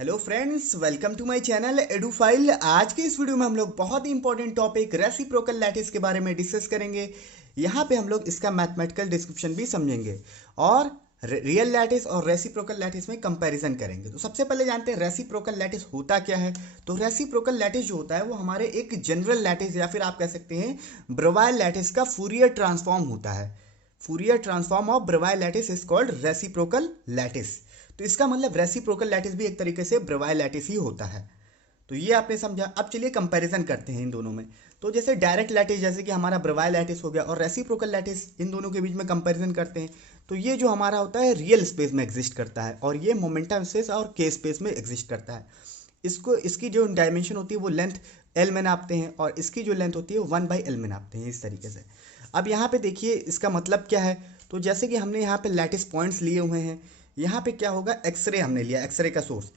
Hello friends, welcome to my channel Edufile. आज के इस वीडियो में हम लोग बहुत ही इंपॉर्टेंट टॉपिक रेसिप्रोकल लैटिस के बारे में डिस्कस करेंगे। यहाँ पे हम लोग इसका मैथमेटिकल डिस्क्रिप्शन भी समझेंगे और रियल लैटिस और रेसिप्रोकल लैटिस में कंपैरिजन करेंगे। तो सबसे पहले जानते हैं रेसिप्रोकल लैटिस होता क्या है। तो रेसिप्रोकल लैटिस जो होता है वो हमारे एक जनरल लैटिस या फिर आप कह सकते हैं ब्रवाइल लैटिस का फूरियर ट्रांसफॉर्म होता है। Fourier transform of Bravais lattice is called reciprocal lattice. तो इसका मतलब रेसिप्रोकल लैटिस भी एक तरीके से ब्रवाइल लैटिस ही होता है। तो ये आपने समझा। अब चलिए कंपैरिजन करते हैं इन दोनों में। तो जैसे डायरेक्ट लैटिस जैसे कि हमारा ब्रवाइल लैटिस हो गया और रेसिप्रोकल लैटिस, इन दोनों के बीच में कंपैरिजन करते हैं। तो ये जो हमारा होता है रियल स्पेस में एग्जिस्ट करता है और ये मोमेंटम स्पेस और के स्पेस में एग्जिस्ट करता है। इसको इसकी जो डायमेंशन होती है वो लेंथ एल में नापते हैं और इसकी जो लेंथ होती है 1/L में नापते हैं, इस तरीके से। अब यहाँ पे देखिए इसका मतलब क्या है। तो जैसे कि हमने यहाँ पे लैटिस पॉइंट्स लिए हुए हैं, यहाँ पे क्या होगा, एक्सरे हमने लिया, एक्सरे का सोर्स।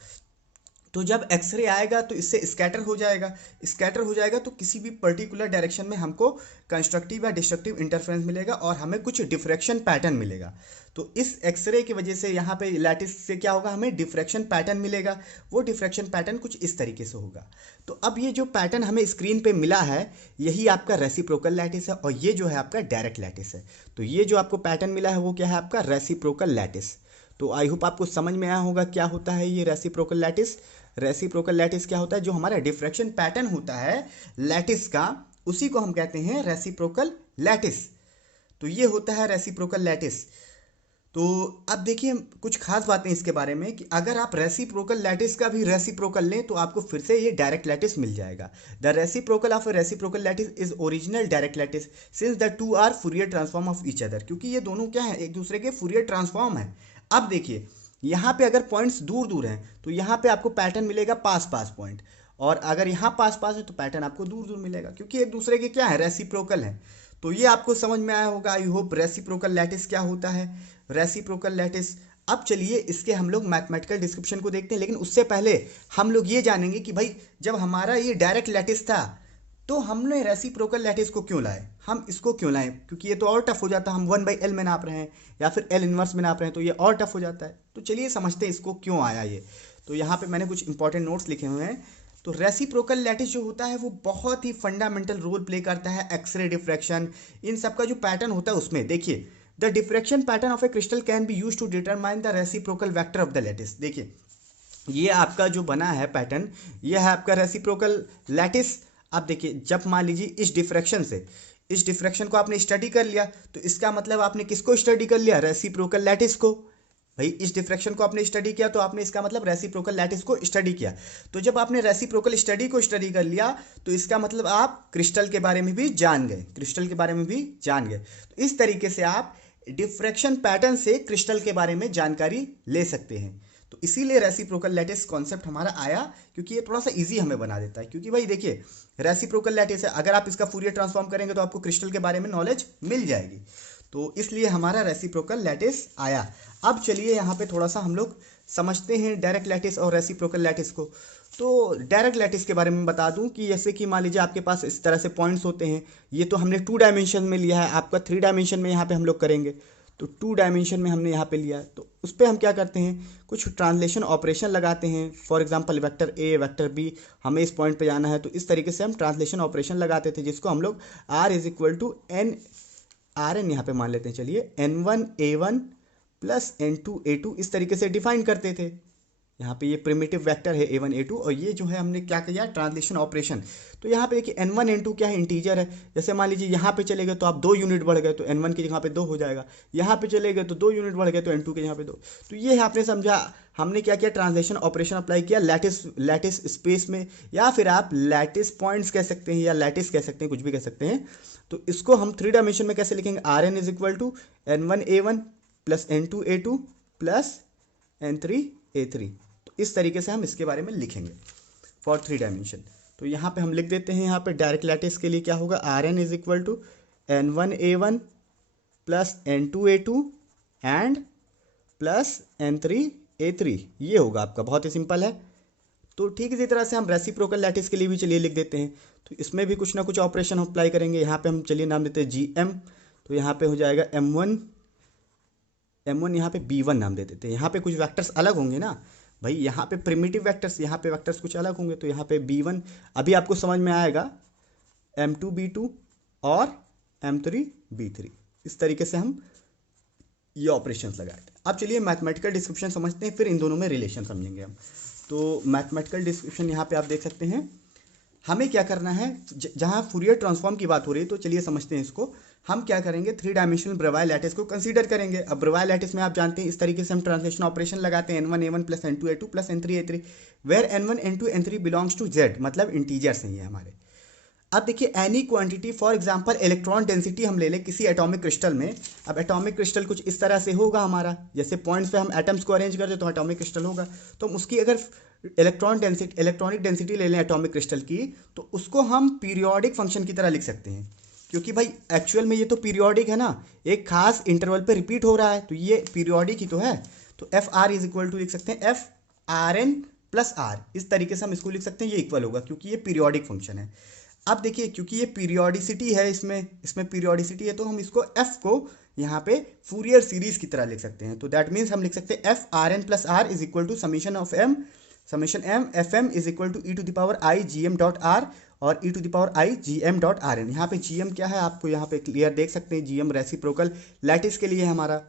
तो जब एक्सरे आएगा तो इससे स्कैटर हो जाएगा। स्कैटर हो जाएगा तो किसी भी पर्टिकुलर डायरेक्शन में हमको कंस्ट्रक्टिव या डिस्ट्रक्टिव इंटरफेरेंस मिलेगा और हमें कुछ डिफ्रैक्शन पैटर्न मिलेगा। तो इस एक्सरे की वजह से यहाँ पे लैटिस से क्या होगा, हमें डिफ्रैक्शन पैटर्न मिलेगा। वो डिफ्रैक्शन पैटर्न कुछ इस तरीके से होगा। तो अब ये जो पैटर्न हमें स्क्रीन पे मिला है यही आपका रेसिप्रोकल लैटिस है और ये जो है आपका डायरेक्ट लैटिस है। तो ये जो आपको पैटर्न मिला है वो क्या है, आपका रेसिप्रोकल लैटिस। तो आई होप आपको समझ में आया होगा क्या होता है ये रेसिप्रोकल लैटिस। रेसिप्रोकल लैटिस क्या होता है, जो हमारा डिफ्रैक्शन पैटर्न होता है लैटिस का, उसी को हम कहते हैं रेसिप्रोकल लैटिस। तो ये होता है रेसिप्रोकल लैटिस। तो अब देखिए कुछ खास बातें इसके बारे में कि अगर आप रेसिप्रोकल लैटिस का भी रेसिप्रोकल लें तो आपको फिर से ये डायरेक्ट लैटिस मिल जाएगा। The reciprocal of a reciprocal lattice is original direct lattice since the two are Fourier transform of each other. क्योंकि ये दोनों क्या है, एक दूसरे के फूरियर ट्रांसफॉर्म है। अब देखिए यहाँ पे अगर पॉइंट्स दूर दूर हैं तो यहाँ पे आपको पैटर्न मिलेगा पास पास पॉइंट, और अगर यहाँ पास पास है तो पैटर्न आपको दूर दूर मिलेगा, क्योंकि एक दूसरे के क्या है, रेसिप्रोकल है। तो ये आपको समझ में आया होगा आई होप रेसिप्रोकल लैटिस क्या होता है, रेसिप्रोकल लैटिस। अब चलिए इसके हम लोग मैथमेटिकल डिस्क्रिप्शन को देखते हैं, लेकिन उससे पहले हम लोग ये जानेंगे कि भाई जब हमारा ये डायरेक्ट लैटिस था तो हमने रेसिप्रोकल लैटिस को क्यों लाए, हम इसको क्यों लाए। क्योंकि ये तो और टफ हो जाता, हम 1/L में नाप रहे हैं या फिर L इनवर्स में नाप रहे हैं, तो ये और टफ हो जाता है। तो चलिए समझते हैं इसको क्यों आया ये। तो यहाँ पे मैंने कुछ इंपॉर्टेंट नोट्स लिखे हुए हैं। तो रेसिप्रोकल लैटिस जो होता है वो बहुत ही फंडामेंटल रोल प्ले करता है एक्सरे डिफ्रैक्शन, इन सब का जो पैटर्न होता है उसमें। देखिए the diffraction pattern of a crystal can be use to determine the reciprocal vector of the lattice. देखिए ये आपका जो बना है पैटर्न, ये है आपका रेसिप्रोकल लैटिस। आप देखिए जब मान लीजिए इस डिफ्रैक्शन को आपने स्टडी कर लिया तो इसका मतलब आपने किसको स्टडी कर लिया, रेसिप्रोकल लैटिस को। भाई इस डिफ्रैक्शन को आपने स्टडी किया तो आपने इसका मतलब रेसिप्रोकल लैटिस को स्टडी किया। तो जब आपने रेसिप्रोकल स्टडी को स्टडी कर लिया तो इसका मतलब आप क्रिस्टल के बारे में भी जान गए, क्रिस्टल के बारे में भी जान गए। तो इस तरीके से आप डिफ्रैक्शन पैटर्न से क्रिस्टल के बारे में जानकारी ले सकते हैं। तो इसीलिए रेसिप्रोकल लैटिस कॉन्सेप्ट हमारा आया, क्योंकि ये थोड़ा सा इजी हमें बना देता है। क्योंकि भाई देखिए रेसिप्रोकल लैटिस है, अगर आप इसका फूरियर ट्रांसफॉर्म करेंगे तो आपको क्रिस्टल के बारे में नॉलेज मिल जाएगी। तो इसलिए हमारा रेसिप्रोकल लैटिस आया। अब चलिए यहाँ पे थोड़ा सा हम लोग समझते हैं डायरेक्ट लैटिस और रेसिप्रोकल लैटिस को। तो डायरेक्ट लैटिस के बारे में बता दूं कि जैसे कि मान लीजिए आपके पास इस तरह से पॉइंट्स होते हैं। ये तो हमने 2 डायमेंशन में लिया है, आपका 3 डायमेंशन में यहाँ पे हम लोग करेंगे। तो 2 डायमेंशन में हमने यहाँ पे लिया है, तो उस पर हम क्या करते हैं, कुछ ट्रांसलेशन ऑपरेशन लगाते हैं। For example vector A vector B, हमें इस पॉइंट पे जाना है, तो इस तरीके से हम ट्रांसलेशन ऑपरेशन लगाते थे, जिसको हम लोग R = N RN यहाँ पे मान लेते हैं। चलिए N1 A1 + N2 A2 इस तरीके से डिफाइन करते थे। यहाँ पे ये प्रिमिटिव वेक्टर है A1 A2 और ये जो है हमने क्या किया, ट्रांसलेशन ऑपरेशन। तो यहाँ पे देखिए N1 N2 क्या है, इंटीजर है। जैसे मान लीजिए यहाँ पे चले गए तो आप 2 यूनिट बढ़ गए तो N1 की जगह पे 2 हो जाएगा, यहाँ पे चले गए तो 2 यूनिट बढ़ गए तो N2 के यहाँ पे 2। तो ये आपने समझा, हमने क्या किया, ट्रांसलेशन ऑपरेशन अप्लाई किया लैटिस स्पेस में, या फिर आप लैटिस पॉइंट्स कह सकते हैं या लैटिस कह सकते हैं, कुछ भी कह सकते हैं। तो इसको हम 3 डायमेंशन में कैसे लिखेंगे, RN = N1 A1 + N2 A2 + N3 A3। तो इस तरीके से हम इसके बारे में लिखेंगे फॉर 3 डायमेंशन। तो यहाँ पे हम लिख देते हैं, यहाँ पे डायरेक्ट लैटिस के लिए क्या होगा, RN = N1 A1 + N2 A2 and + N3 A3। ये होगा आपका, बहुत ही सिंपल है। तो ठीक इसी तरह से हम रेसिप्रोकल लैटिस के लिए भी चलिए लिख देते हैं। तो इसमें भी कुछ ना कुछ ऑपरेशन अप्लाई करेंगे। यहाँ पे हम चलिए नाम देते हैं GM। तो यहाँ पे हो जाएगा M1 यहाँ पे B1 नाम दे देते हैं। यहाँ पे कुछ वेक्टर्स अलग होंगे ना, भाई यहाँ पे प्रिमिटिव वेक्टर्स, यहाँ पे वेक्टर्स कुछ अलग होंगे, तो यहाँ पे b1 अभी आपको समझ में आएगा, m2 b2 और m3 b3, इस तरीके से हम ये ऑपरेशंस लगाते हैं। अब चलिए मैथमेटिकल डिस्क्रिप्शन समझते हैं, फिर इन दोनों में रिलेशन समझेंगे हम। तो मैथमेटिकल डिस्क्रिप्शन यहाँ पे आप देख सकते हैं, हमें क्या करना है, जहाँ फूरियर ट्रांसफॉर्म की बात हो रही है, तो चलिए समझते हैं इसको। हम क्या करेंगे, 3 डायमेंशनल ब्रेवाइल लैटिस को कंसीडर करेंगे। अब ब्रेवाइल लैटिस में आप जानते हैं इस तरीके से हम ट्रांसलेशन ऑपरेशन लगाते हैं, n1 a1 plus n2 a2 plus n3 a3, where n1 n2 n3 belongs to z, मतलब इंटीजर्स हैं ये हमारे। अब देखिए any quantity, for example electron density हम ले लें किसी एटॉमिक क्रिस्टल में। अब एटॉमिक क्रिस्टल कुछ इस तरह से होगा हमारा, जैसे पॉइंट्स पे हम एटम्स को अरेंज कर दे तो एटॉमिक क्रिस्टल होगा। तो हम उसकी अगर इलेक्ट्रॉनिक डेंसिटी ले लें एटॉमिक क्रिस्टल की, तो उसको हम पीरियोडिक फंक्शन की तरह लिख सकते हैं, क्योंकि भाई एक्चुअल में ये तो पीरियोडिक है ना, एक खास इंटरवल पे रिपीट हो रहा है, तो ये पीरियोडिक ही तो है। तो F R is equal to लिख सकते हैं F R N plus R, इस तरीके से हम इसको लिख सकते हैं, ये इक्वल होगा क्योंकि ये पीरियोडिक फंक्शन है। अब देखिए क्योंकि ये पीरियोडिसिटी है, इसमें पीरियोडिसिटी है, तो हम इसको एफ को यहाँ पे फूरियर सीरीज की तरह लिख सकते हैं। तो दैट मीन्स हम लिख सकते हैं F R N plus R is equal to summation M F M is equal to E to the power I G M dot R और E to the power I G M dot R N. यहाँ पे G M क्या है, आपको यहाँ पे clear देख सकते हैं, जी एम रेसिप्रोकल लैटिस के लिए है हमारा,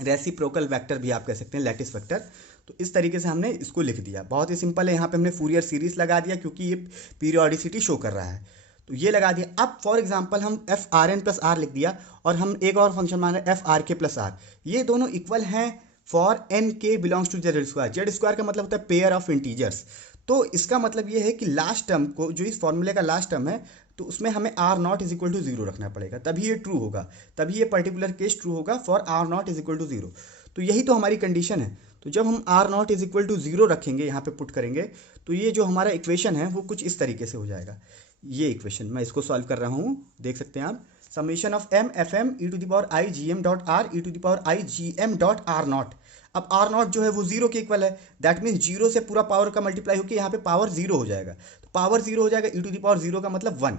रेसिप्रोकल वेक्टर भी आप कह सकते हैं, लैटिस वेक्टर। तो इस तरीके से हमने इसको लिख दिया, बहुत ही सिंपल है। यहाँ पे हमने फूरियर सीरीज लगा दिया क्योंकि ये पीरियोडिसिटी शो कर रहा है, तो ये लगा दिया। अब फॉर एग्जांपल हम F R N plus R लिख दिया और हम एक और फंक्शन मान रहे F R K plus R, ये दोनों इक्वल हैं for N K belongs to Z square. Z square का मतलब होता है पेयर ऑफ इंटीजर्स। तो इसका मतलब ये है कि लास्ट टर्म को, जो इस फॉर्मूले का लास्ट टर्म है, तो उसमें हमें R not is equal to zero रखना पड़ेगा, तभी ये ट्रू होगा, तभी ये पर्टिकुलर केस ट्रू होगा for R not is equal to zero. तो यही तो हमारी कंडीशन है। तो जब हम R not is equal to zero रखेंगे, यहाँ पे पुट करेंगे, तो ये जो हमारा इक्वेशन है वो कुछ इस तरीके से हो जाएगा। ये इक्वेशन मैं इसको सॉल्व कर रहा हूँ, देख सकते हैं आप, summation of M F M E to the power I G M dot R E to the power I G M dot R not. अब आर नॉट जो है वो जीरो के इक्वल है, दैट मीन्स जीरो से पूरा power का multiply होकर यहाँ पे पावर जीरो हो जाएगा। तो पावर जीरो हो जाएगा, ई टू द पावर जीरो का मतलब वन,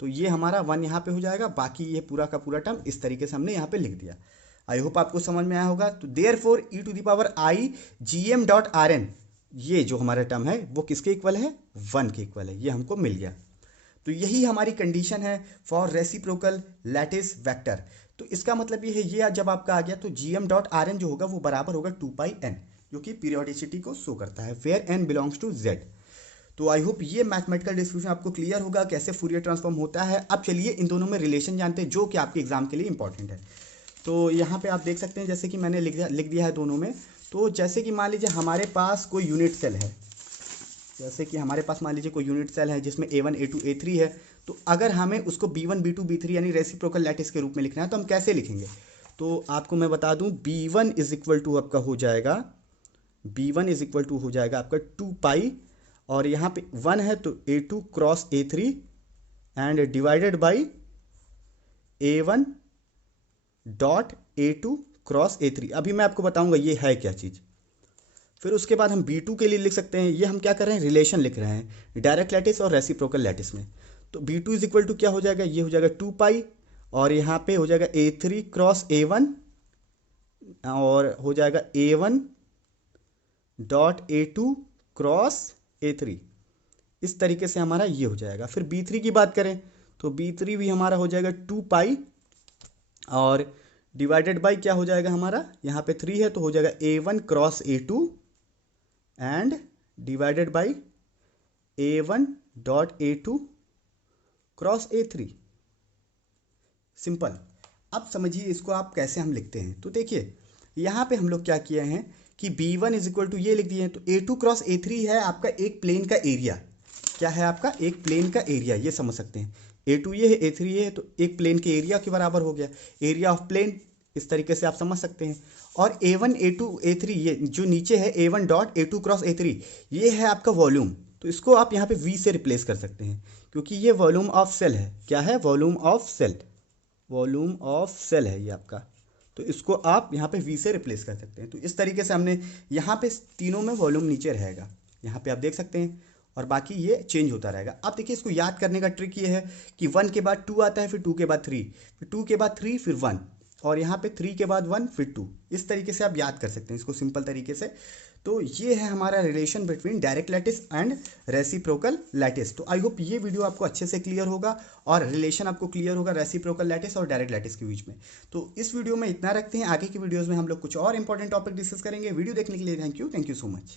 तो ये हमारा वन यहाँ पे हो जाएगा। बाकी ये पूरा का पूरा टर्म इस तरीके से हमने यहाँ पे लिख दिया। आई होप आपको समझ में आया होगा। तो therefore E to the power I G M dot R N, ये जो हमारा टर्म है वो किसके इक्वल है, वन के इक्वल है, ये हमको मिल गया। तो यही हमारी कंडीशन है फॉर रेसिप्रोकल लैटिस वेक्टर। तो इसका मतलब ये है, ये जब आपका आ गया तो G M dot R N जो होगा वो बराबर होगा 2πn, जो कि पीरियोडिसिटी को शो करता है, where n belongs to z। तो आई होप ये मैथमेटिकल डिस्क्रिप्शन आपको क्लियर होगा कैसे फूरियर ट्रांसफॉर्म होता है। अब चलिए इन दोनों में रिलेशन जानते हैं, जो कि आपके एग्जाम के लिए इंपॉर्टेंट है। तो यहाँ पे आप देख सकते हैं, जैसे कि मैंने लिख दिया है दोनों में। तो जैसे कि मान लीजिए हमारे पास कोई यूनिट सेल है, जैसे कि हमारे पास मान लीजिए कोई यूनिट सेल है जिसमें a1 a2 a3 है, तो अगर हमें उसको b1 b2 b3 यानी रेसिप्रोकल लैटिस के रूप में लिखना है तो हम कैसे लिखेंगे। तो आपको मैं बता दूं, b1 इज इक्वल टू आपका हो जाएगा, b1 इज इक्वल टू हो जाएगा आपका 2π, और यहाँ पे 1 है तो a2 cross a3 and divided by a1 dot a2 cross a3। अभी मैं आपको बताऊंगा ये है क्या चीज़। फिर उसके बाद हम B2 के लिए लिख सकते हैं, ये हम क्या कर रहे हैं, रिलेशन लिख रहे हैं डायरेक्ट लैटिस और रेसिप्रोकल लैटिस में। तो B2 इज इक्वल टू क्या हो जाएगा, ये हो जाएगा 2π, और यहाँ पे हो जाएगा a3 क्रॉस a1 और हो जाएगा a1 dot a2 cross a3, इस तरीके से हमारा ये हो जाएगा। फिर B3 की बात करें तो B3 भी हमारा हो जाएगा 2π और डिवाइडेड बाई क्या हो जाएगा हमारा, यहाँ पे 3 है तो हो जाएगा a1 cross a2 and divided by a1 dot a2 cross a3। Simple. अब समझिए इसको आप कैसे हम लिखते हैं। तो देखिए यहाँ पे हम लोग क्या किए हैं कि b1 इज इक्वल टू ये लिख दिए हैं, तो a2 क्रॉस a3 है आपका एक प्लेन का एरिया। क्या है आपका, एक प्लेन का एरिया, ये समझ सकते हैं। a2 ये है, a3 ये है, तो एक प्लेन के एरिया के बराबर हो गया, एरिया ऑफ प्लेन, इस तरीके से आप समझ सकते हैं। और a1 a2 a3 ये जो नीचे है a1 dot a2 cross a3, ये है आपका वॉल्यूम। तो इसको आप यहाँ पे v से रिप्लेस कर सकते हैं क्योंकि ये वॉल्यूम ऑफ सेल है। क्या है, volume of cell, volume of cell है ये आपका। तो इसको आप यहाँ पे v से रिप्लेस कर सकते हैं। तो इस तरीके से हमने यहाँ पे तीनों में वॉल्यूम नीचे रहेगा, यहाँ पे आप देख सकते हैं, और बाकी ये चेंज होता रहेगा। अब देखिए इसको याद करने का ट्रिक ये है कि 1 के बाद 2 आता है, फिर 2 के बाद 3, फिर 2 के बाद 3, फिर 1, और यहाँ पे 3 के बाद 1, फिर 2, इस तरीके से आप याद कर सकते हैं इसको सिंपल तरीके से। तो ये है हमारा relation between direct lattice and reciprocal lattice. तो आई होप ये वीडियो आपको अच्छे से क्लियर होगा और रिलेशन आपको क्लियर होगा रेसिप्रोकल लैटिस और डायरेक्ट लैटिस के बीच में। तो इस वीडियो में इतना रखते हैं, आगे की वीडियोज़ में हम लोग कुछ और इंपॉर्टेंट टॉपिक डिस्कस करेंगे। वीडियो देखने के लिए थैंक यू सो मच।